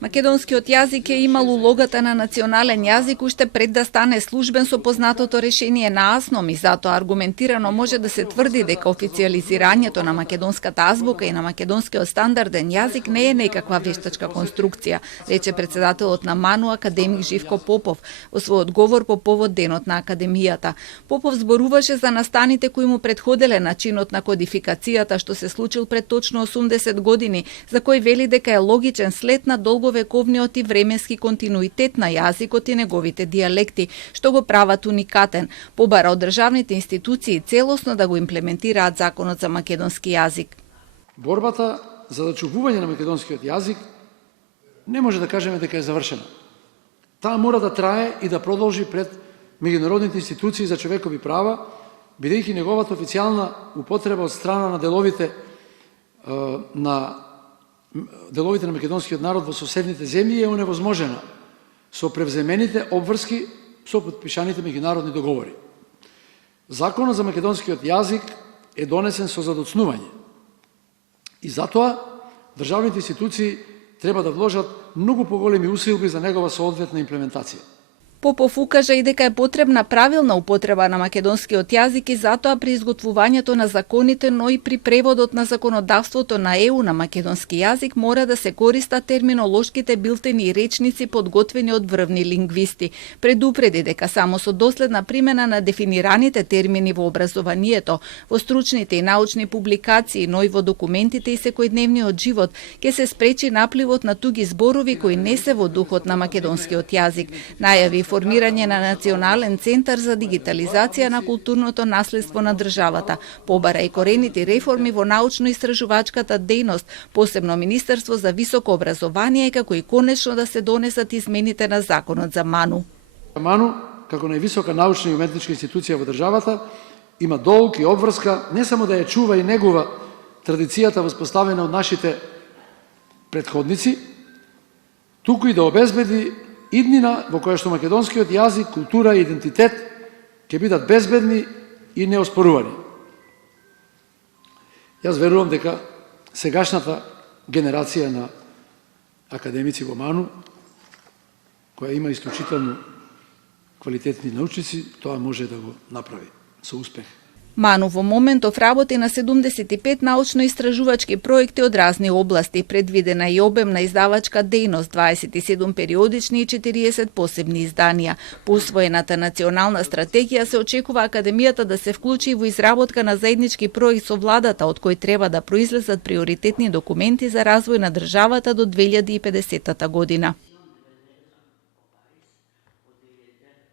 Македонскиот јазик е имал улогата на национален јазик уште пред да стане службен со познатото решение на АСНОМ и затоа аргументирано може да се тврди дека официјализирањето на македонската азбука и на македонскиот стандарден јазик не е некаква вештачка конструкција, рече председателот на МАНУ академик Живко Попов во својот говор по повод денот на академијата. Попов зборуваше за настаните кои му предходеле начинот на кодификацијата што се случил пред точно 80 години, за кој вели дека е логичен след на долговековниот и временски континуитет на јазикот и неговите дијалекти, што го прават уникатен. Побара од државните институции целосно да го имплементираат законот за македонски јазик. Борбата за зачувување на македонскиот јазик не може да кажеме дека е завршена. Таа мора да трае и да продолжи пред меѓународните институции за човекови права, бидејќи неговата официјална употреба од страна на деловите на македонскиот народ во соседните земји е оневозможена со превземените обврски со подпишаните меѓународни договори. Законот за македонскиот јазик е донесен со задоцнување и затоа државните институции треба да вложат многу поголеми усилби за негова соодветна имплементација. Попов укажа и дека е потребна правилна употреба на македонскиот јазик и затоа при изготвувањето на законите, но и при преводот на законодавството на ЕУ на македонски јазик мора да се користат терминолошките билтени и речници подготвени од врвни лингвисти. Предупреди дека само со доследна примена на дефинираните термини во образованието, во стручните и научни публикации, но и во документите и секојдневниот живот, ќе се спречи напливот на туги зборови кои не се во духот на македонскиот јазик. Најави формирање на Национален центар за дигитализација на културното наследство на државата, побара и корените реформи во научно-истражувачката дејност, посебно Министерство за високо образование, како и конечно да се донесат измените на законот за МАНУ. МАНУ, како највисока научна и уметничка институција во државата, има долг и обврска не само да ја чува и негува традицијата воспоставена од нашите претходници, туку и да обезбеди иднина во која што македонскиот јазик, култура и идентитет ќе бидат безбедни и неоспорувани. Јас верувам дека сегашната генерација на академици во МАНУ, која има исклучително квалитетни научници, тоа може да го направи со успех. МАНУ во моментов работи на 75 научно-истражувачки проекти од разни области, предвидена и обемна издавачка дејност, 27 периодични и 40 посебни изданија. По усвоената национална стратегија се очекува академијата да се вклучи во изработка на заеднички проект со владата, од кој треба да произлезат приоритетни документи за развој на државата до 2050 година.